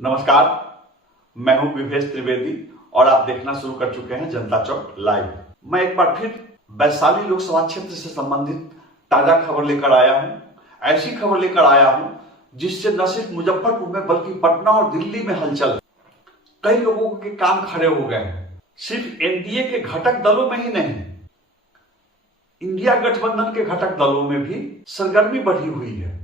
नमस्कार, मैं हूं विवेश त्रिवेदी और आप देखना शुरू कर चुके हैं जनता चौक लाइव। मैं एक बार फिर वैशाली लोकसभा क्षेत्र से संबंधित ताजा खबर लेकर आया हूं। ऐसी खबर लेकर आया हूं जिससे न सिर्फ मुजफ्फरपुर में बल्कि पटना और दिल्ली में हलचल, कई लोगों के कान खड़े हो गए हैं। सिर्फ एनडीए के घटक दलों में ही नहीं, इंडिया गठबंधन के घटक दलों में भी सरगर्मी बढ़ी हुई है।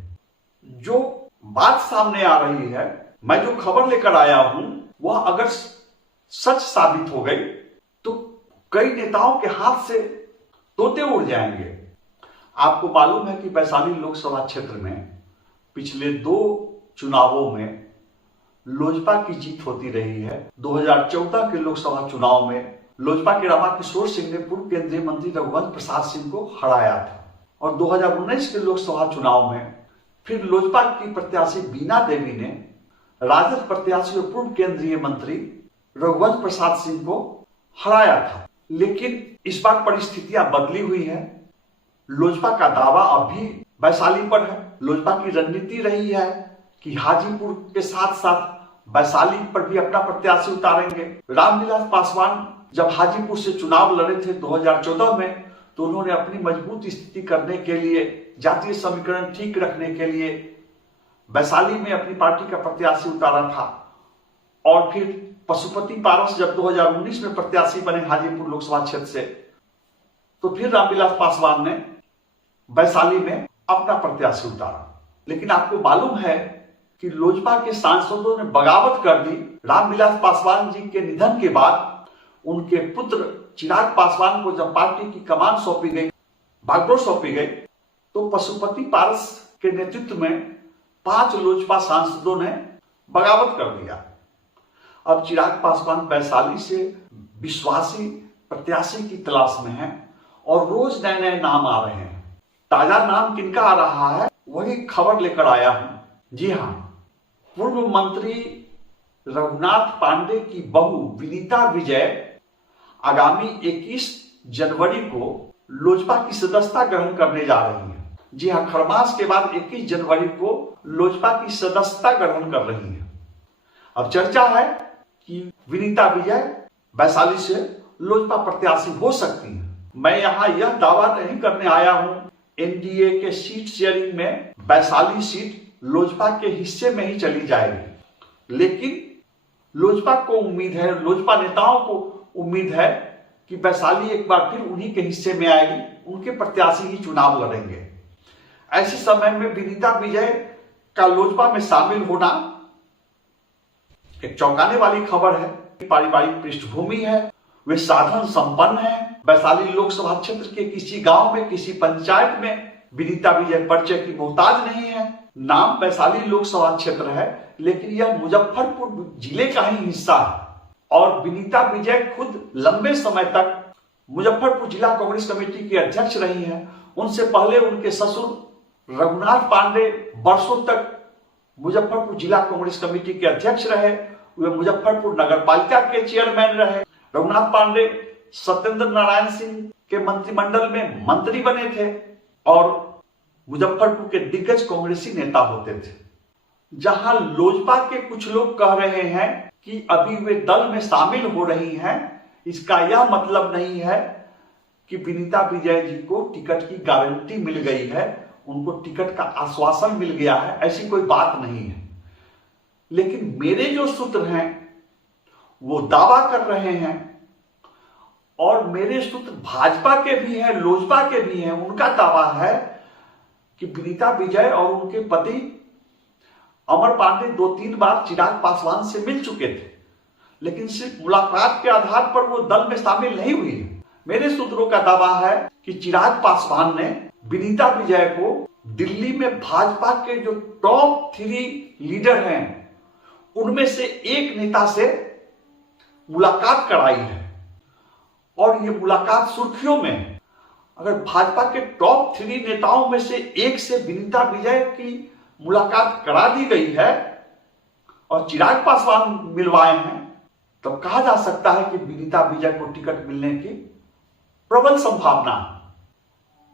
जो बात सामने आ रही है, मैं जो खबर लेकर आया हूं, वह अगर सच साबित हो गई तो कई नेताओं के हाथ से तोते उड़ जाएंगे। आपको मालूम है कि वैशाली लोकसभा क्षेत्र में पिछले 2 चुनावों में लोजपा की जीत होती रही है। 2014 के लोकसभा चुनाव में लोजपा के रमाकिशोर सिंह ने पूर्व केंद्रीय मंत्री रघुवंश प्रसाद सिंह को हराया था और 2019 के लोकसभा चुनाव में फिर लोजपा की प्रत्याशी बीना देवी ने राजद प्रत्याशी और पूर्व केंद्रीय मंत्री रघुवंश प्रसाद सिंह को हराया था। लेकिन इस बार परिस्थितियां बदली हुई है। लोजपा का दावा अब भी वैशाली पर है। लोजपा की रणनीति रही है कि हाजीपुर के साथ साथ वैशाली पर भी अपना प्रत्याशी उतारेंगे। रामविलास पासवान जब हाजीपुर से चुनाव लड़े थे 2014 में, तो उन्होंने अपनी मजबूत स्थिति करने के लिए, जातीय समीकरण ठीक रखने के लिए वैशाली में अपनी पार्टी का प्रत्याशी उतारा था। और फिर पशुपति पारस जब 2019 में प्रत्याशी बने हाजीपुर लोकसभा क्षेत्र से, तो फिर रामविलास पासवान ने वैशाली में अपना प्रत्याशी उतारा। लेकिन आपको मालूम है कि लोजपा के सांसदों ने बगावत कर दी। रामविलास पासवान जी के निधन के बाद उनके पुत्र चिराग पासवान को जब पार्टी की कमान सौंपी गई, बागडोर सौंपी गई, तो पशुपति पारस के नेतृत्व में 5 लोजपा सांसदों ने बगावत कर दिया। अब चिराग पासवान वैशाली से विश्वासी प्रत्याशी की तलाश में हैं और रोज नए नए नाम आ रहे हैं। ताजा नाम किनका आ रहा है, वही खबर लेकर आया हूं। जी हां, पूर्व मंत्री रघुनाथ पांडे की बहू विनीता विजय आगामी 21 जनवरी को लोजपा की सदस्यता ग्रहण करने जा रही है। जी हां, खरमास के बाद 21 जनवरी को लोजपा की सदस्यता ग्रहण कर रही है। अब चर्चा है कि विनीता विजय वैशाली से लोजपा प्रत्याशी हो सकती है। मैं यहां यह दावा नहीं करने आया हूं एनडीए के सीट शेयरिंग में वैशाली सीट लोजपा के हिस्से में ही चली जाएगी, लेकिन लोजपा को उम्मीद है, लोजपा नेताओं को उम्मीद है कि वैशाली एक बार फिर उन्हीं के हिस्से में आएगी, उनके प्रत्याशी ही चुनाव लड़ेंगे। ऐसे समय में विनीता विजय का लोजपा में शामिल होना एक चौंकाने वाली खबर है। पारिवारिक पृष्ठभूमि है, वे साधन संपन्न है। वैशाली लोकसभा क्षेत्र के किसी गांव में, किसी पंचायत में विनीता विजय परिचय की मोहताज नहीं है। नाम वैशाली लोकसभा क्षेत्र है, लेकिन यह मुजफ्फरपुर जिले का ही हिस्सा है। और विनीता विजय खुद लंबे समय तक मुजफ्फरपुर जिला कांग्रेस कमेटी की अध्यक्ष रही हैं। उनसे पहले उनके ससुर रघुनाथ पांडे वर्षों तक मुजफ्फरपुर जिला कांग्रेस कमेटी के अध्यक्ष रहे। वे मुजफ्फरपुर नगर पालिका के चेयरमैन रहे। रघुनाथ पांडे सत्येंद्र नारायण सिंह के मंत्रिमंडल में मंत्री बने थे और मुजफ्फरपुर के दिग्गज कांग्रेसी नेता होते थे। जहां लोजपा के कुछ लोग कह रहे हैं कि अभी वे दल में शामिल हो रही हैं, इसका यह मतलब नहीं है कि विनीता विजय जी को टिकट की गारंटी मिल गई है, उनको टिकट का आश्वासन मिल गया है, ऐसी कोई बात नहीं है। लेकिन मेरे जो सूत्र हैं वो दावा कर रहे हैं, और मेरे सूत्र भाजपा के भी हैं, लोजपा के भी हैं। उनका दावा है कि विनीता विजय और उनके पति अमर पांडे 2-3 बार चिराग पासवान से मिल चुके थे, लेकिन सिर्फ मुलाकात के आधार पर वो दल में शामिल नहीं हुई है। मेरे सूत्रों का दावा है कि चिराग पासवान ने विनीता विजय को दिल्ली में भाजपा के जो टॉप 3 लीडर हैं उनमें से एक नेता से मुलाकात कराई है, और ये मुलाकात सुर्खियों में है। अगर भाजपा के टॉप 3 नेताओं में से एक से विनीता विजय की मुलाकात करा दी गई है और चिराग पासवान मिलवाए हैं, तब कहा जा सकता है कि विनीता विजय को टिकट मिलने की प्रबल संभावना।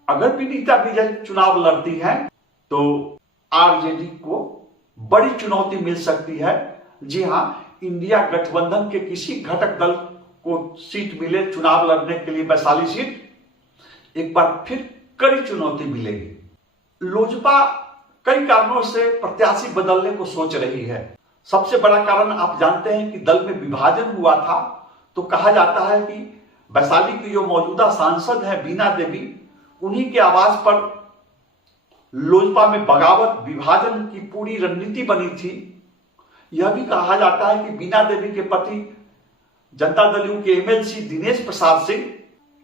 अगर विनीता विजय चुनाव लड़ती है तो आरजेडी को बड़ी चुनौती मिल सकती है जी हां, इंडिया गठबंधन के किसी घटक दल को सीट मिले चुनाव लड़ने के लिए वैशाली सीट, एक बार फिर कड़ी चुनौती मिलेगी। लोजपा कई कारणों से प्रत्याशी बदलने को सोच रही है। सबसे बड़ा कारण आप जानते हैं कि दल में विभाजन हुआ था, तो कहा जाता है कि वैशाली की जो मौजूदा सांसद है बीना देवी, उन्हीं के आवाज पर लोजपा में बगावत विभाजन की पूरी रणनीति बनी थी। यह भी कहा जाता है कि बीना देवी के पति जनता दल यू के एमएलसी दिनेश प्रसाद सिंह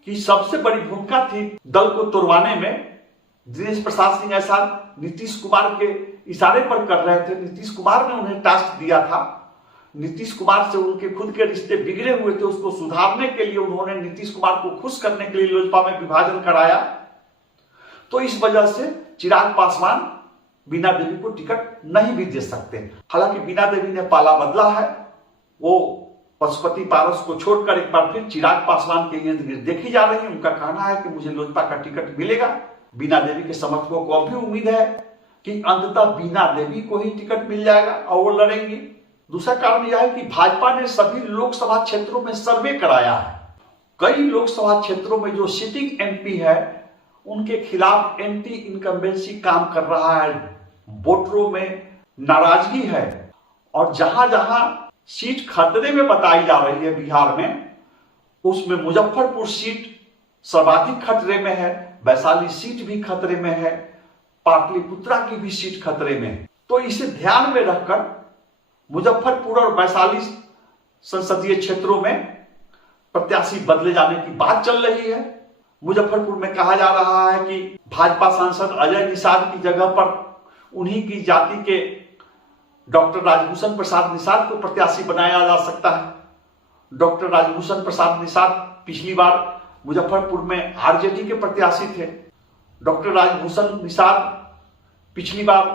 की सबसे बड़ी भूमिका थी दल को तोड़वाने में। दिनेश प्रसाद सिंह ऐसा नीतीश कुमार के इशारे पर कर रहे थे। नीतीश कुमार ने उन्हें टास्क दिया था। नीतीश कुमार से उनके खुद के रिश्ते बिगड़े हुए थे, उसको सुधारने के लिए उन्होंने नीतीश कुमार को खुश करने के लिए लोजपा में विभाजन कराया। तो इस वजह से चिराग पासवान बीना देवी को टिकट नहीं भी दे सकते। हालांकि बीना देवी ने पाला बदला है, वो पशुपति पारस को छोड़कर एक बार फिर चिराग पासवान के इर्द गिर्द देखी जा रही है। उनका कहना है कि मुझे लोजपा का टिकट मिलेगा। बीना देवी के समर्थकों को अब भी उम्मीद है कि अंततः बीना देवी को ही टिकट मिल जाएगा और वो लड़ेंगी। दूसरा कारण यह है कि भाजपा ने सभी लोकसभा क्षेत्रों में सर्वे कराया है। कई लोकसभा क्षेत्रों में जो सिटिंग एमपी है उनके खिलाफ एंटी इनकम्बेंसी काम कर रहा है। वोटरों में नाराजगी है और जहां जहां सीट खतरे में बताई जा रही है बिहार में, उसमें मुजफ्फरपुर सीट सर्वाधिक खतरे में है, वैशाली सीट भी खतरे में है, पाटलिपुत्रा की भी सीट खतरे में है। तो इसे ध्यान में रखकर मुजफ्फरपुर और वैशाली संसदीय क्षेत्रों में प्रत्याशी बदले जाने की बात चल रही है। मुजफ्फरपुर में कहा जा रहा है कि भाजपा सांसद अजय निषाद की जगह पर उन्हीं की जाति के डॉक्टर राजभूषण प्रसाद निषाद को प्रत्याशी बनाया जा सकता है। डॉक्टर राजभूषण प्रसाद निषाद पिछली बार मुजफ्फरपुर में आरजेडी के प्रत्याशी थे। डॉक्टर राजभूषण निषाद पिछली बार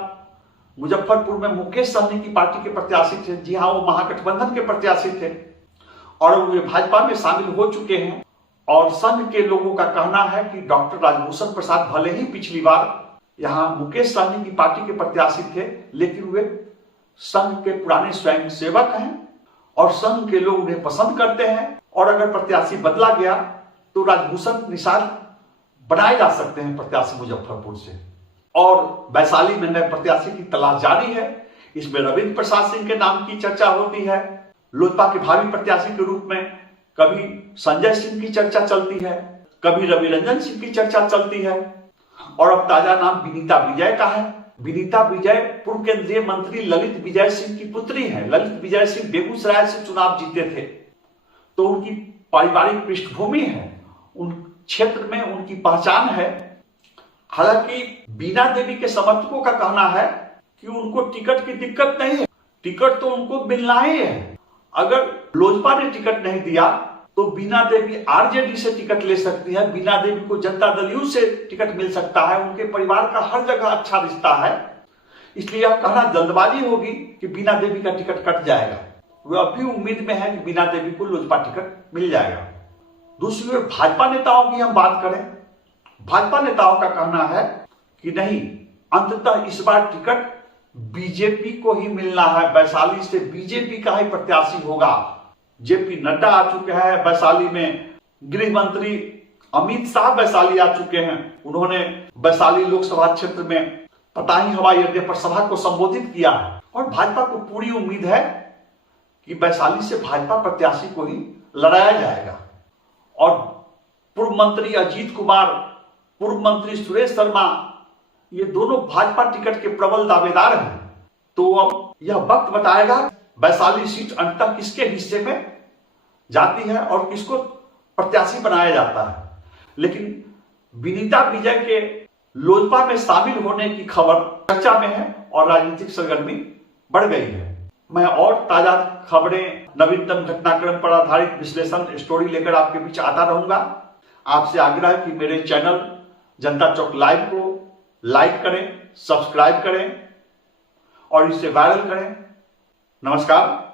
मुजफ्फरपुर में मुकेश सहनी की पार्टी के प्रत्याशी थे। जी हाँ, वो महागठबंधन के प्रत्याशी थे और वे भाजपा में शामिल हो चुके हैं। और संघ के लोगों का कहना है कि डॉक्टर राजभूषण प्रसाद भले ही पिछली बार यहां मुकेश सहनी की पार्टी के प्रत्याशी थे, लेकिन वे संघ के पुराने स्वयंसेवक हैं और संघ के लोग उन्हें पसंद करते हैं। और अगर प्रत्याशी बदला गया तो राजभूषण निषाद बनाए जा सकते हैं प्रत्याशी मुजफ्फरपुर से। और वैशाली में नए प्रत्याशी की तलाश जारी है। इसमें रविंद्र प्रसाद सिंह के नाम की चर्चा होती है। लोजपा के भावी प्रत्याशी के रूप में कभी संजय सिंह की चर्चा चलती है, कभी रवि रंजन सिंह की चर्चा चलती है और अब ताजा नाम विनीता विजय का है। विनीता विजय पूर्व केंद्रीय मंत्री ललित विजय सिंह की पुत्री है। ललित विजय सिंह बेगूसराय से चुनाव जीते थे, तो उनकी पारिवारिक पृष्ठभूमि है, उन क्षेत्र में उनकी पहचान है। हालांकि बीना देवी के समर्थकों का कहना है कि उनको टिकट की दिक्कत नहीं है, टिकट तो उनको मिलना ही है। अगर लोजपा ने टिकट नहीं दिया तो बीना देवी आरजेडी से टिकट ले सकती है। बीना देवी को जनता दल यू से टिकट मिल सकता है। उनके परिवार का हर जगह अच्छा रिश्ता है, इसलिए यह कहना जल्दबाजी होगी कि बीना देवी का टिकट कट जाएगा। वे अभी उम्मीद में है कि बीना देवी को लोजपा टिकट मिल जाएगा। दूसरी ओर भाजपा नेताओं की हम बात करें, भाजपा नेताओं का कहना है कि नहीं, अंततः इस बार टिकट बीजेपी को ही मिलना है। वैशाली से बीजेपी का ही प्रत्याशी होगा। जेपी नड्डा आ चुके हैं वैशाली में, गृह मंत्री अमित शाह वैशाली आ चुके हैं। उन्होंने वैशाली लोकसभा क्षेत्र में पताही हवाई अड्डे पर सभा को संबोधित किया है और भाजपा को पूरी उम्मीद है कि वैशाली से भाजपा प्रत्याशी को ही लड़ाया जाएगा। और पूर्व मंत्री अजीत कुमार, पूर्व मंत्री सुरेश शर्मा, ये दोनों भाजपा टिकट के प्रबल दावेदार हैं। तो अब यह वक्त बताएगा वैशाली सीट अंततः किसके हिस्से में जाती है और किसको प्रत्याशी बनाया जाता है। लेकिन विनीता विजय के लोजपा में शामिल होने की खबर चर्चा में है और राजनीतिक सरगर्मी बढ़ गई है। मैं और ताजा खबरें, नवीनतम घटनाक्रम पर आधारित विश्लेषण, स्टोरी लेकर आपके बीच आता रहूंगा। आपसे आग्रह है कि मेरे चैनल जनता चौक लाइव को लाइक करें, सब्सक्राइब करें और इसे वायरल करें। नमस्कार।